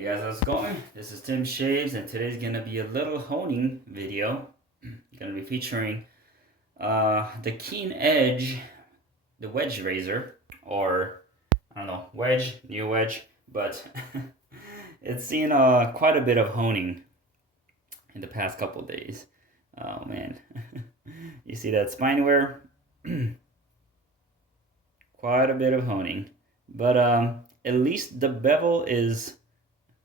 Hey guys, how's it going? This is Tim Shaves, and today's gonna be a little honing video. Gonna be featuring the Keen Edge, the Wedge razor, or I don't know, Wedge, new Wedge, but it's seen quite a bit of honing in the past couple days. Oh man, you see that spine wear? Quite a bit of honing, but at least the bevel is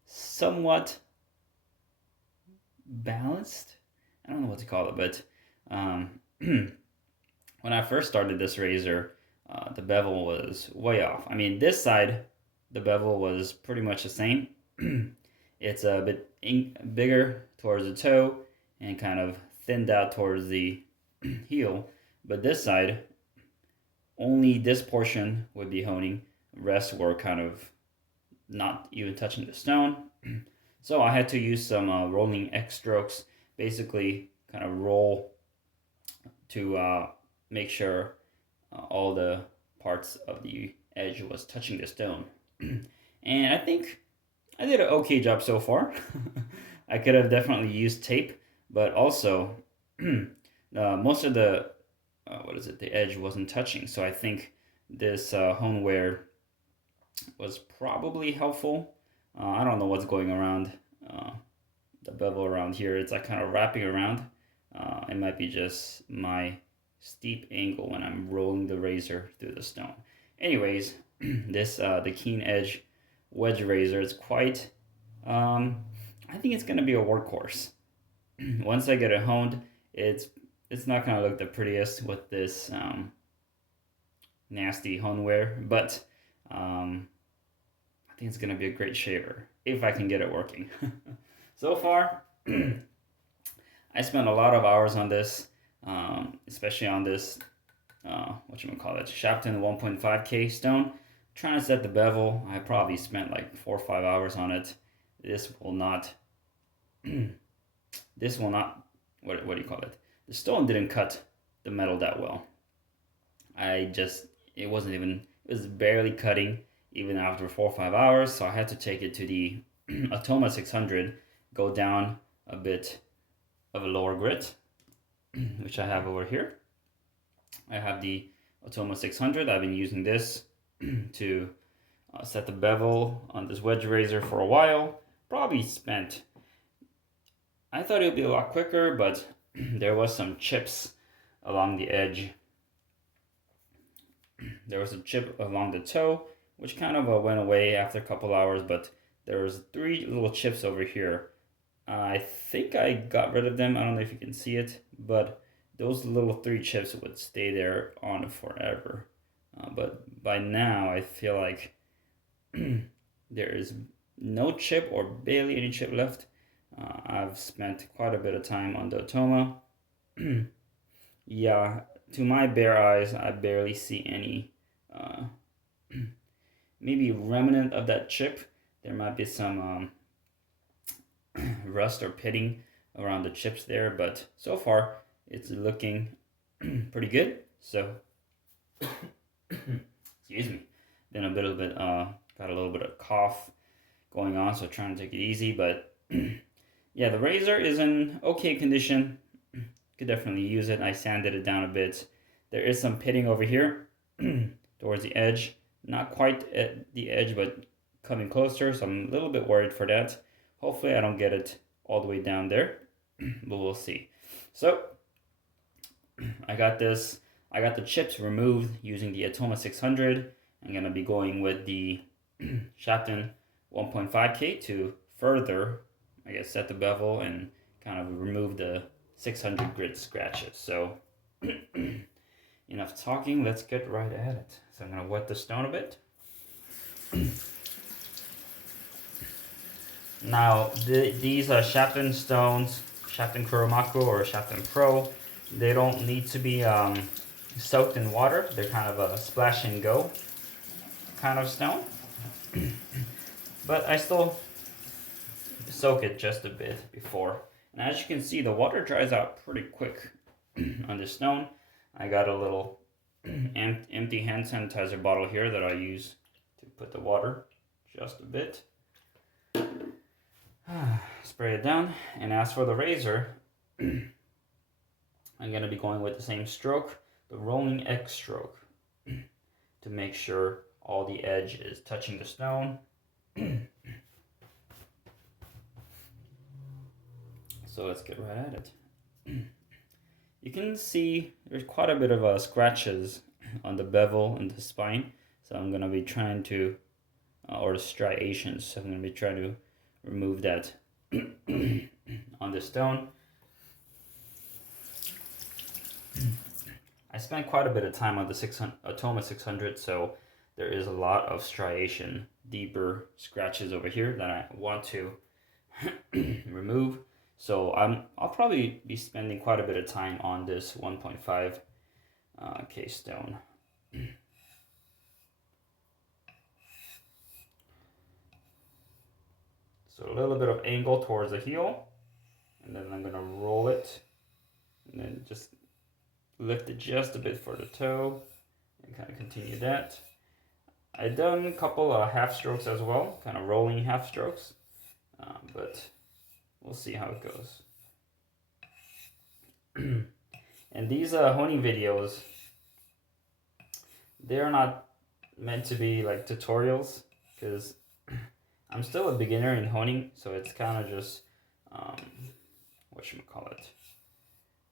somewhat balanced. I don't know what to call it, but when I first started this razor, the bevel was way off. I mean, this side, the bevel was pretty much the same. It's a bit bigger towards the toe and kind of thinned out towards the heel. But this side, only this portion would be honing. The rest were kind of not even touching the stone. So I had to use some rolling X strokes, basically kind of roll to make sure all the parts of the edge was touching the stone. And I think I did an okay job so far. I could have definitely used tape, but also most of the the edge wasn't touching. So I think this hone wear was probably helpful. I don't know what's going around the bevel around here. It's like kind of wrapping around. It might be just my steep angle when I'm rolling the razor through the stone. Anyways, this the Keen Edge Wedge razor is quite. I think it's gonna be a workhorse. Once I get it honed, it's not gonna look the prettiest with this nasty hone wear, but I think it's gonna be a great shaver if I can get it working. So far, I spent a lot of hours on this, especially on this Shapton 1.5K stone. Trying to set the bevel, I probably spent like 4 or 5 hours on it. This will not. This will not. What do you call it? The stone didn't cut the metal that well. It wasn't even. It was barely cutting even after 4 or 5 hours. So I had to take it to the Atoma 600, go down a bit of a lower grit, which I have over here. I have the Atoma 600. I've been using this to set the bevel on this wedge razor for a while. Probably spent. I thought it would be a lot quicker, but there was some chips along the edge. There was a chip along the toe, which kind of went away after a couple hours, but there was 3 little chips over here. I think I got rid of them. I don't know if you can see it, but those little 3 chips would stay there on forever. But by now, I feel like there is no chip or barely any chip left. I've spent quite a bit of time on the Atoma. Yeah, to my bare eyes, I barely see any maybe remnant of that chip. There might be some rust or pitting around the chips there, but so far it's looking pretty good. So excuse me, been a little bit got a little bit of cough going on, so trying to take it easy. But yeah, the razor is in okay condition. Could definitely use it. I sanded it down a bit. There is some pitting over here towards the edge. Not quite at the edge, but coming closer, so I'm a little bit worried for that. Hopefully I don't get it all the way down there, but we'll see. So I got the chips removed using the Atoma 600. I'm gonna be going with the Shapton 1.5K to further, I guess, set the bevel and kind of remove the 600 grit scratches. So enough talking, let's get right at it. So I'm gonna wet the stone a bit. Now these are Shapton stones, Shapton Kuromaku or Shapton Pro. They don't need to be soaked in water. They're kind of a splash and go kind of stone. But I still soak it just a bit before. And as you can see, the water dries out pretty quick on this stone. I got a little empty hand sanitizer bottle here that I use to put the water just a bit. Spray it down. And as for the razor, I'm going to be going with the same stroke, the rolling X stroke, to make sure all the edge is touching the stone. So let's get right at it. You can see there's quite a bit of scratches on the bevel and the spine. So I'm going to be trying to, or the striations, so I'm going to be trying to remove that on the stone. I spent quite a bit of time on the Atoma 600, so there is a lot of striation, deeper scratches over here that I want to remove. So I'll probably be spending quite a bit of time on this 1.5 K stone. So a little bit of angle towards the heel, and then I'm gonna roll it, and then just lift it just a bit for the toe, and kind of continue that. I've done a couple of half strokes as well, kind of rolling half strokes, but we'll see how it goes. And these honing videos, they're not meant to be like tutorials, because I'm still a beginner in honing, so it's kind of just, whatchamacallit,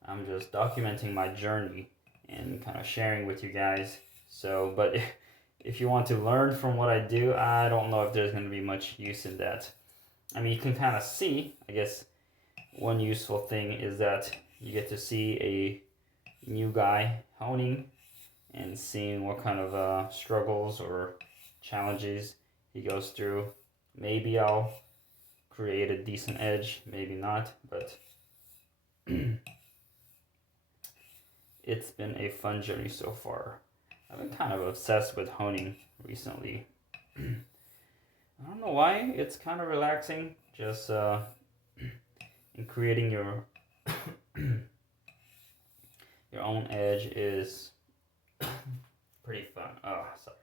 I'm just documenting my journey and kind of sharing with you guys. So, but if you want to learn from what I do, I don't know if there's going to be much use in that. I mean, you can kind of see, I guess, one useful thing is that you get to see a new guy honing and seeing what kind of struggles or challenges he goes through. Maybe I'll create a decent edge, maybe not, but it's been a fun journey so far. I've been kind of obsessed with honing recently. I don't know why, it's kind of relaxing, just in creating your your own edge is pretty fun. Oh, sorry.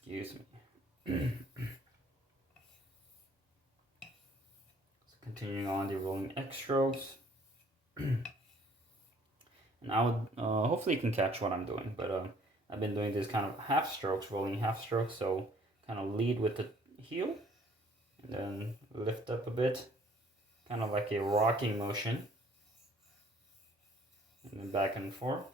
Excuse me. So continuing on the rolling X strokes. And I would, hopefully you can catch what I'm doing, but I've been doing this kind of half strokes, rolling half strokes, so kind of lead with the heel, and then lift up a bit, kind of like a rocking motion, and then back and forth.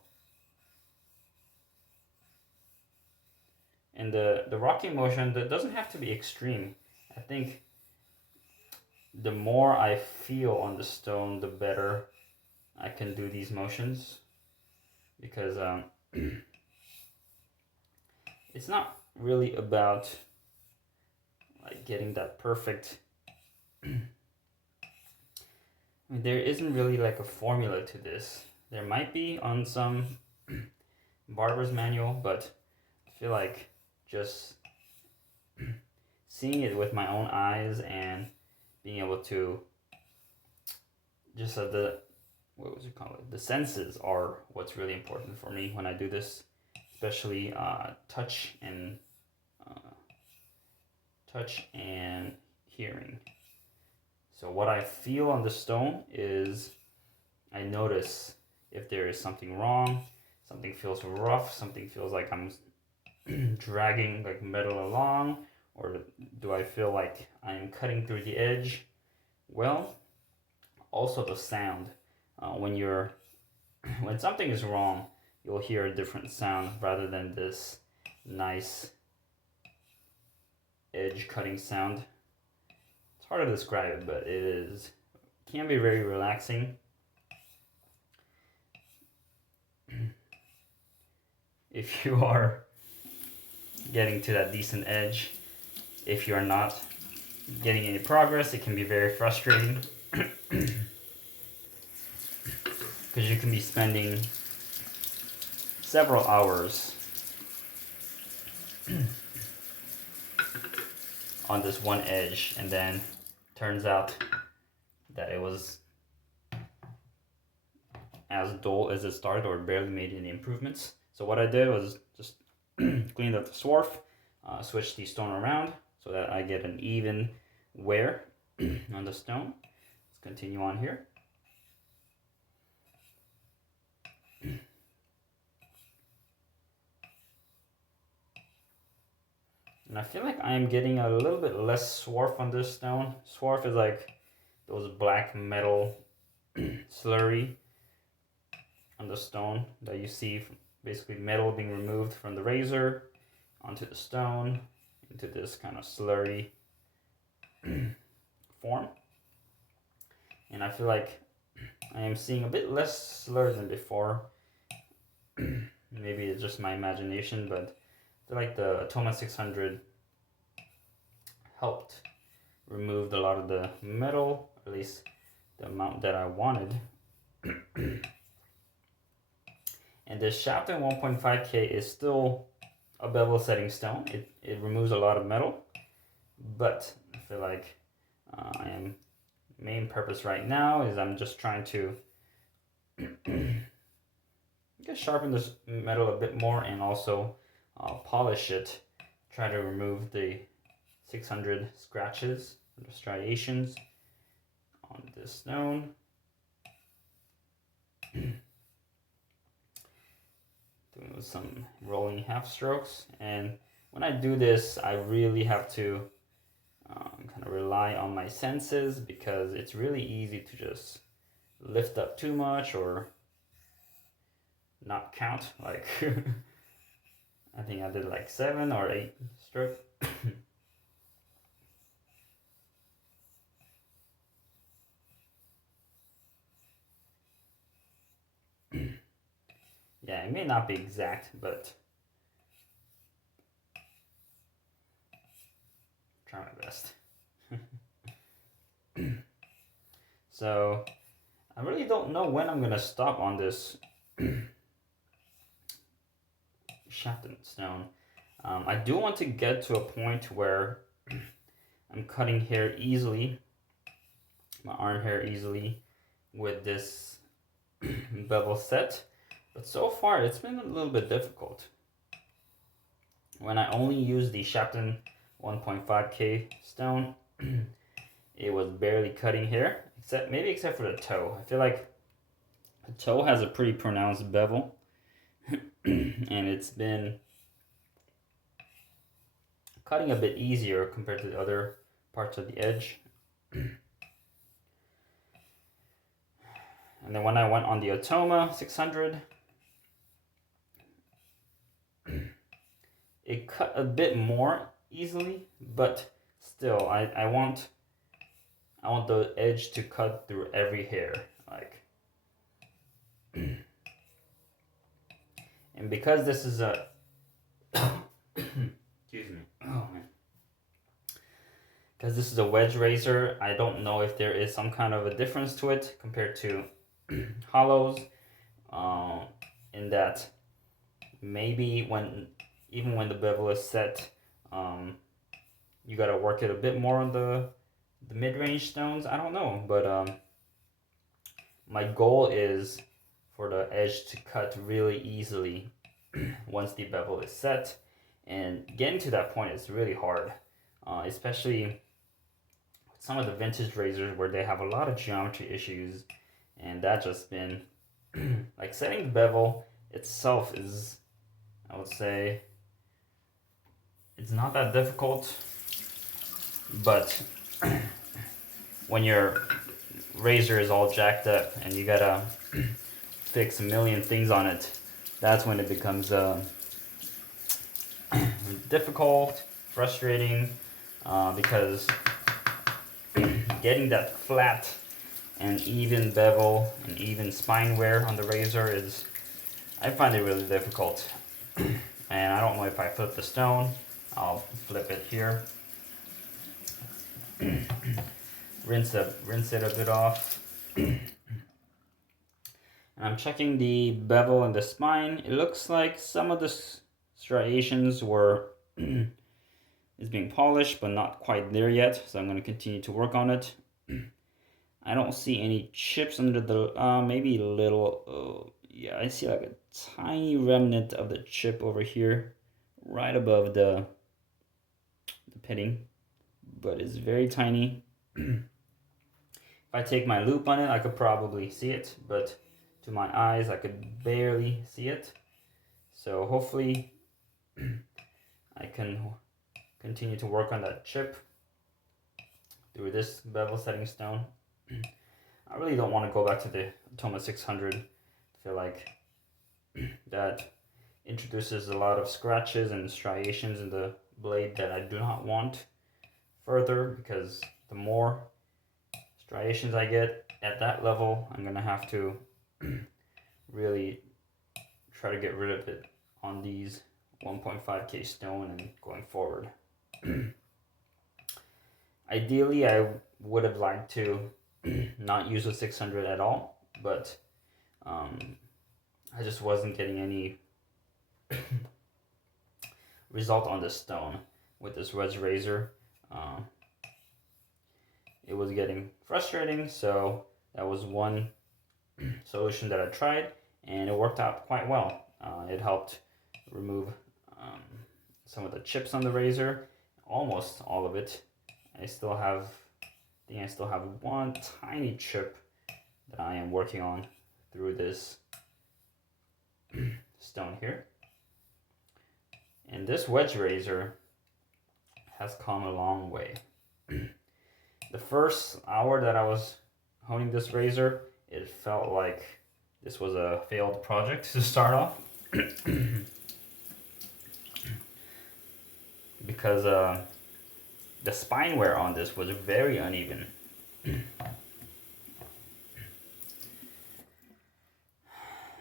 And the rocking motion, that doesn't have to be extreme. I think the more I feel on the stone, the better I can do these motions, because it's not really about like getting that perfect. I mean, there isn't really like a formula to this. There might be on some barber's manual, but I feel like just seeing it with my own eyes and being able to just the the senses are what's really important for me when I do this, especially touch and hearing. So what I feel on the stone is I notice if there is something wrong, something feels rough, something feels like I'm dragging like metal along, or do I feel like I'm cutting through the edge? Well, also the sound. When something is wrong, you'll hear a different sound rather than this nice edge cutting sound. It's hard to describe it, but it can be very relaxing. If you are getting to that decent edge, if you're not getting any progress, it can be very frustrating. Because you can be spending several hours on this one edge, and then turns out that it was as dull as it started or barely made any improvements. So what I did was just cleaned up the swarf, switched the stone around so that I get an even wear on the stone. Let's continue on here. And I feel like I am getting a little bit less swarf on this stone. Swarf is like those black metal slurry on the stone that you see, basically metal being removed from the razor onto the stone into this kind of slurry form. And I feel like I am seeing a bit less slur than before. Maybe it's just my imagination, but I feel like the Atoma 600 helped remove a lot of the metal, at least the amount that I wanted. And this Shapton 1.5K is still a bevel setting stone. It removes a lot of metal, but I feel like I am main purpose right now is I'm just trying to sharpen this metal a bit more and also polish it. Try to remove the 600 scratches, the striations on this stone. Doing some rolling half strokes, and when I do this I really have to kind of rely on my senses, because it's really easy to just lift up too much or not count. Like I think I did like 7 or 8 strokes. Yeah, it may not be exact, but try my best. So I really don't know when I'm gonna stop on this Shapton stone. I do want to get to a point where I'm cutting hair easily, my arm hair easily with this bevel set, but so far it's been a little bit difficult. When I only use the Shapton 1.5K stone, it was barely cutting hair, except for the toe. I feel like the toe has a pretty pronounced bevel, and it's been cutting a bit easier compared to the other parts of the edge. And then when I went on the Atoma 600, it cut a bit more easily, but still, I want the edge to cut through every hair, like. And because this is a excuse me, oh man, because this is a wedge razor, I don't know if there is some kind of a difference to it compared to hollows, in that maybe even when the bevel is set, you gotta work it a bit more on the mid-range stones. I don't know, but my goal is for the edge to cut really easily once the bevel is set, and getting to that point is really hard, especially with some of the vintage razors where they have a lot of geometry issues, and that just been like setting the bevel itself is, I would say, it's not that difficult, but when your razor is all jacked up and you gotta fix a million things on it, that's when it becomes difficult, frustrating, because getting that flat and even bevel and even spine wear on the razor is, I find it really difficult. And I don't know if I flip the stone, I'll flip it here. rinse it a bit off. And I'm checking the bevel and the spine. It looks like some of the striations is being polished, but not quite there yet. So I'm going to continue to work on it. I don't see any chips under the, maybe a little, yeah, I see like a tiny remnant of the chip over here, right above the pitting, but it's very tiny. If I take my loupe on it, I could probably see it, but to my eyes, I could barely see it. So hopefully I can continue to work on that chip through this bevel setting stone. I really don't want to go back to the Atoma 600. I feel like that introduces a lot of scratches and striations in the blade that I do not want further, because the more striations I get at that level, I'm gonna have to really try to get rid of it on these 1.5K stone and going forward. Ideally, I would have liked to not use a 600 at all, but I just wasn't getting any result on this stone with this Wedge razor. It was getting frustrating, so that was one solution that I tried, and it worked out quite well. It helped remove some of the chips on the razor, almost all of it. I still have one tiny chip that I am working on through this stone here. And this Wedge razor has come a long way. The first hour that I was honing this razor, it felt like this was a failed project to start off. Because the spine wear on this was very uneven.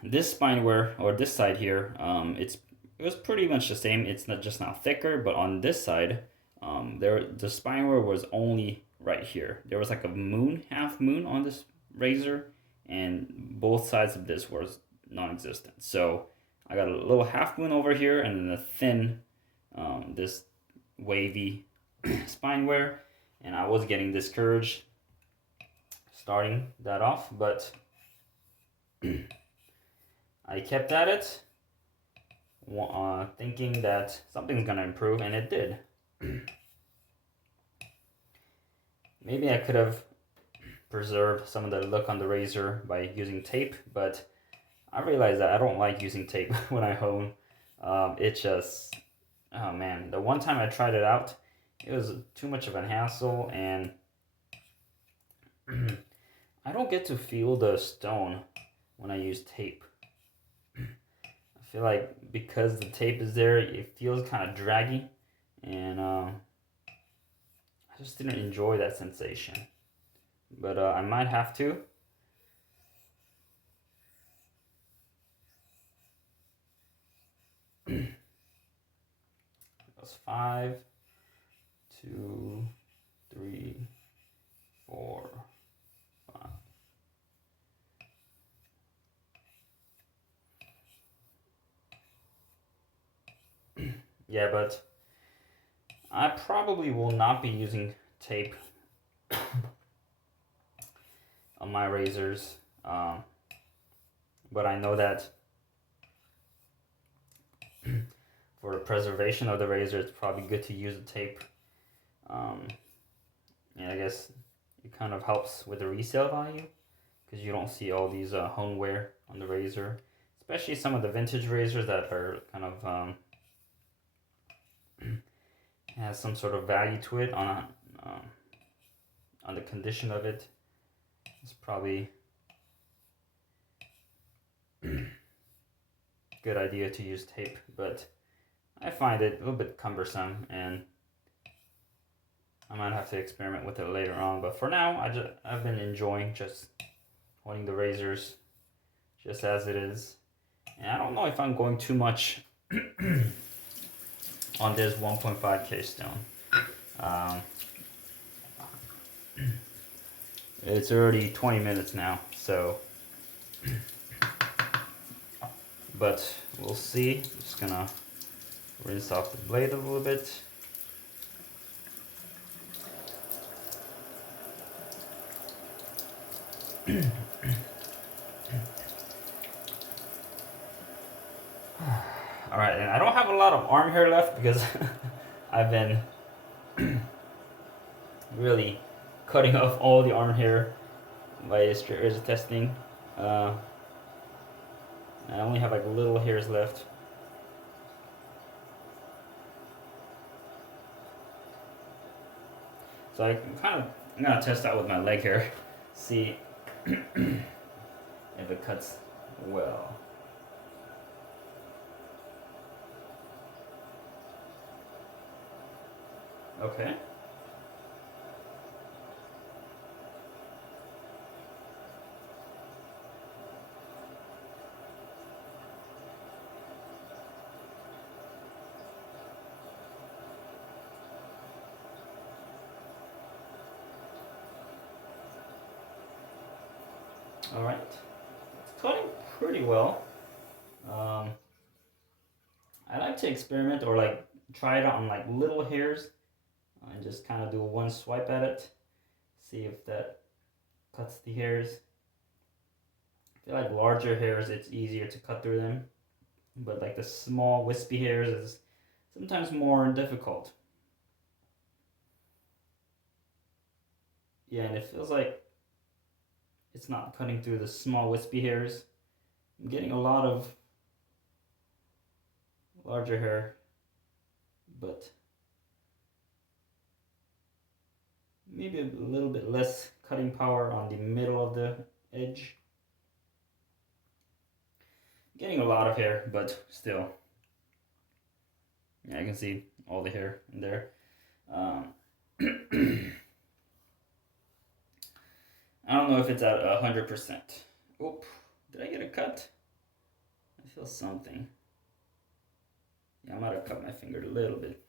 This spine wear, or this side here, it was pretty much the same. It's not just now thicker, but on this side, the spine wear was only right here. There was like a moon, half moon on this razor, and both sides of this was non-existent. So I got a little half moon over here, and then a thin, this wavy spine wear, and I was getting discouraged starting that off, but I kept at it, thinking that something's gonna improve, and it did. Maybe I could have preserved some of the look on the razor by using tape, but I realized that I don't like using tape when I hone. It just, oh man, the one time I tried it out, it was too much of a hassle, and I don't get to feel the stone when I use tape. I feel like because the tape is there, it feels kind of draggy, and I just didn't enjoy that sensation. But I might have to. That's 5, 2, 3, 4, 5. Yeah, but I probably will not be using tape on my razors, but I know that for the preservation of the razor, it's probably good to use the tape. And I guess it kind of helps with the resale value, because you don't see all these hone wear on the razor, especially some of the vintage razors that are kind of has some sort of value to it on the condition of it. It's probably good idea to use tape, but I find it a little bit cumbersome, and I might have to experiment with it later on. But for now, I've been enjoying just honing the razors just as it is, and I don't know if I'm going too much on this 1.5K stone. It's already 20 minutes now, so but we'll see. I'm just gonna rinse off the blade a little bit. All right, and I don't have a lot of arm hair left because I've been really cutting off all the arm hair by straight razor testing. I only have like little hairs left. So I'm gonna test out with my leg hair, see if it cuts well. Okay. All right, it's cutting pretty well. I like to experiment or like try it on like little hairs and just kind of do one swipe at it, see if that cuts the hairs. I feel like larger hairs, it's easier to cut through them, but like the small wispy hairs is sometimes more difficult. Yeah, and it feels like it's not cutting through the small wispy hairs. I'm getting a lot of larger hair, but maybe a little bit less cutting power on the middle of the edge. Getting a lot of hair, but still. Yeah, I can see all the hair in there. I don't know if it's at 100%. Oop, did I get a cut? I feel something. Yeah, I might have cut my finger a little bit.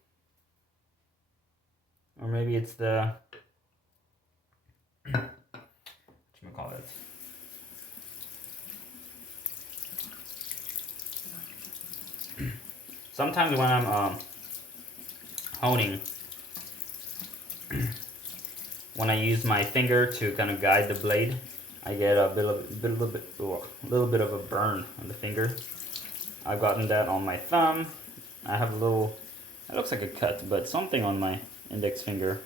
Or maybe it's the, whatchamacallit? Sometimes when I'm honing, when I use my finger to kind of guide the blade, I get a little bit of a burn on the finger. I've gotten that on my thumb. I have a little, it looks like a cut, but something on my index finger.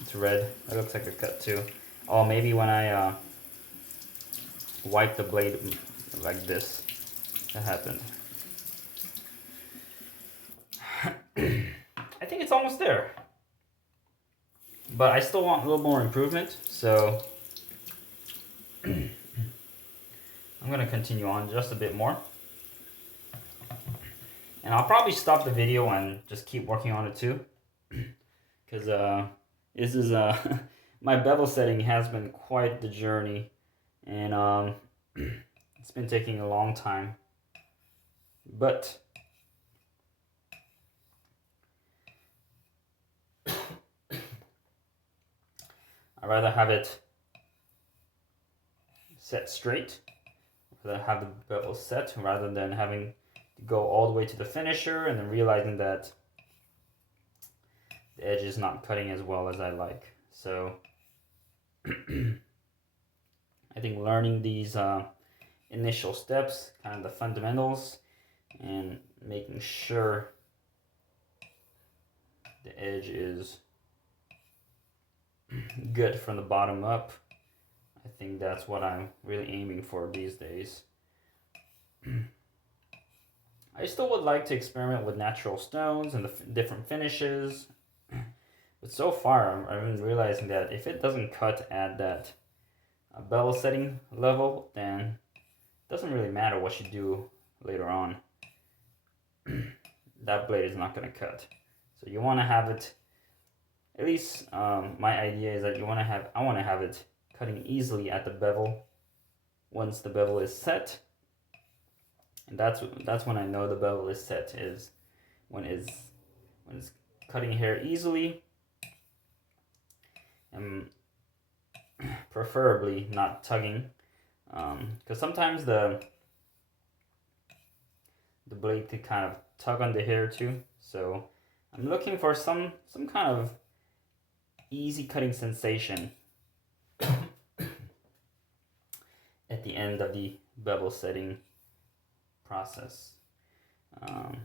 It's red. It looks like a cut too. Oh, maybe when I wipe the blade like this, that happened. I think it's almost there. But I still want a little more improvement, so I'm going to continue on just a bit more. And I'll probably stop the video and just keep working on it too. Because this is, my bevel setting has been quite the journey. And it's been taking a long time. But I'd rather have it set straight, rather have the bevel set, rather than having to go all the way to the finisher and then realizing that the edge is not cutting as well as I like. So I think learning these initial steps, kind of the fundamentals, and making sure the edge is good from the bottom up, I think that's what I'm really aiming for these days. I still would like to experiment with natural stones and the different finishes, but so far I've been realizing that if it doesn't cut at that bevel setting level, then it doesn't really matter what you do later on. That blade is not going to cut. So you want to have it, at least my idea is that I want to have it cutting easily at the bevel once the bevel is set. And that's when I know the bevel is set, is when it's cutting hair easily, and preferably not tugging, because sometimes the blade could kind of tug on the hair too. So I'm looking for some kind of easy cutting sensation at the end of the bevel setting process. And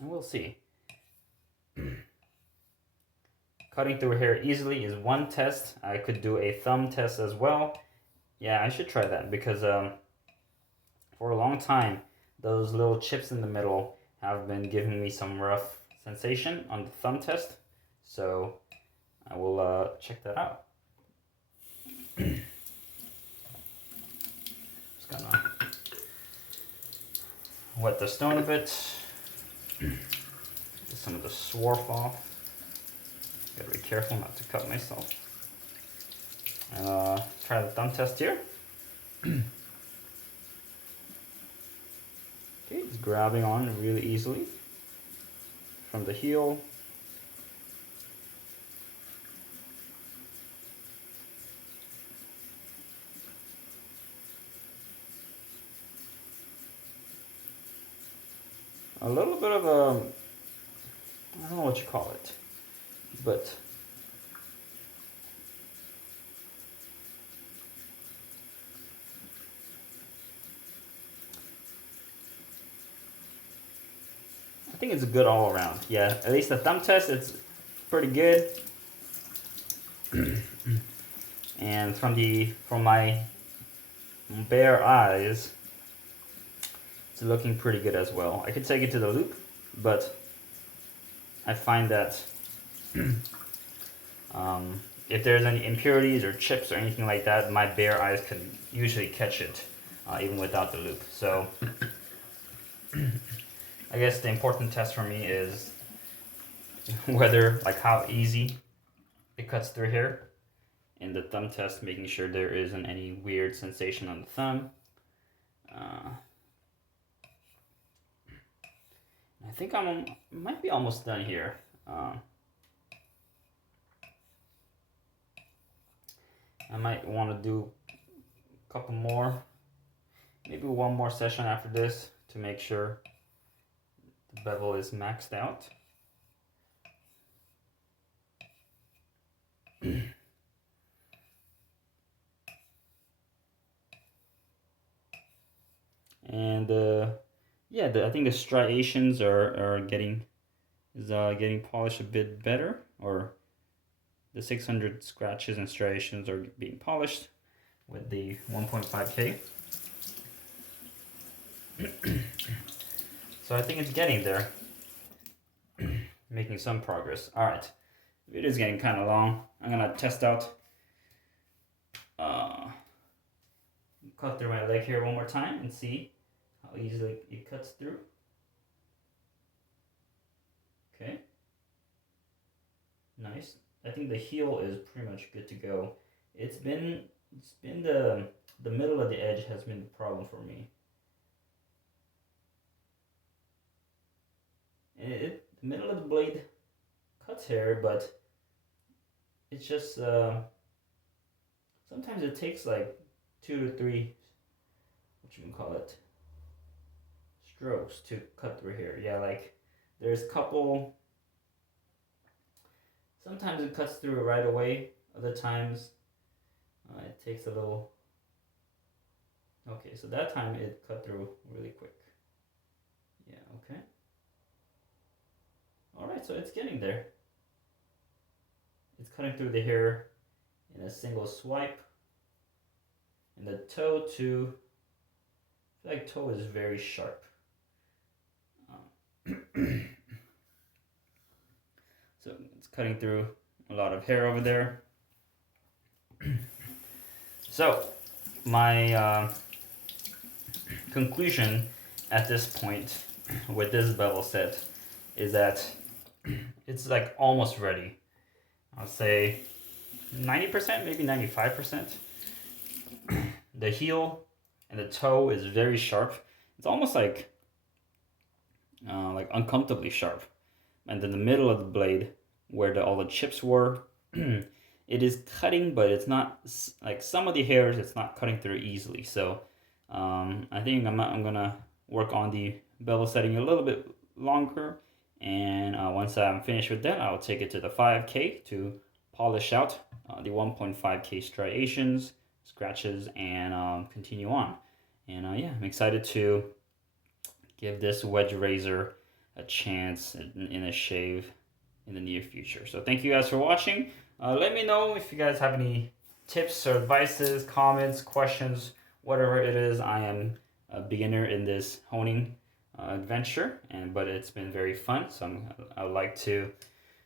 we'll see. cutting through hair easily is one test. I could do a thumb test as well. Yeah, I should try that because for a long time, those little chips in the middle have been giving me some rough sensation on the thumb test. So I will check that out. Just gonna wet the stone a bit. Get some of the swarf off. Gotta be careful not to cut myself. Try the thumb test here. Okay, it's grabbing on really easily from the heel. A little bit of a, I don't know what you call it, but I think it's good all around. Yeah, at least the thumb test, it's pretty good. And from my bare eyes, it's looking pretty good as well. I could take it to the loop, but I find that if there's any impurities or chips or anything like that, my bare eyes can usually catch it, even without the loop. So I guess the important test for me is whether, like, how easy it cuts through here. In the thumb test, making sure there isn't any weird sensation on the thumb. I think I might be almost done here. I might want to do a couple more, maybe one more session after this to make sure the bevel is maxed out. And yeah, I think the striations are getting polished a bit better, or the 600 scratches and striations are being polished with the 1.5K. So I think it's getting there, making some progress. All right, the video is getting kind of long. I'm gonna test out, cut through my leg here one more time and see how easily it cuts through. Okay, nice. I think the heel is pretty much good to go. It's been the middle of the edge has been the problem for me. And the middle of the blade cuts hair, but it's just sometimes it takes like 2 to 3, what you can call it, strokes to cut through here. Yeah, like there's a couple. Sometimes it cuts through right away. Other times it takes a little. Okay, so that time it cut through really quick. Yeah, okay. Alright, so it's getting there. It's cutting through the hair in a single swipe. And the toe too, I feel like toe is very sharp. So it's cutting through a lot of hair over there. So my conclusion at this point with this bevel set is that it's like almost ready. I'll say 90%, maybe 95%. The heel and the toe is very sharp. It's almost like uncomfortably sharp. And then the middle of the blade, where all the chips were, it is cutting, but it's not like some of the hairs. It's not cutting through easily. So I think I'm gonna work on the bevel setting a little bit longer. And once I'm finished with that, I'll take it to the 5K to polish out the 1.5K striations, scratches, and continue on. And yeah, I'm excited to give this wedge razor a chance in a shave. in the near future. So thank you guys for watching. Let me know if you guys have any tips or advices, comments, questions, whatever it is. I am a beginner in this honing adventure, but it's been very fun. So I would like to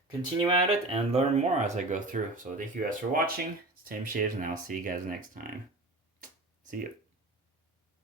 continue at it and learn more as I go through. So thank you guys for watching. It's Tim Shaves, and I'll see you guys next time. See you.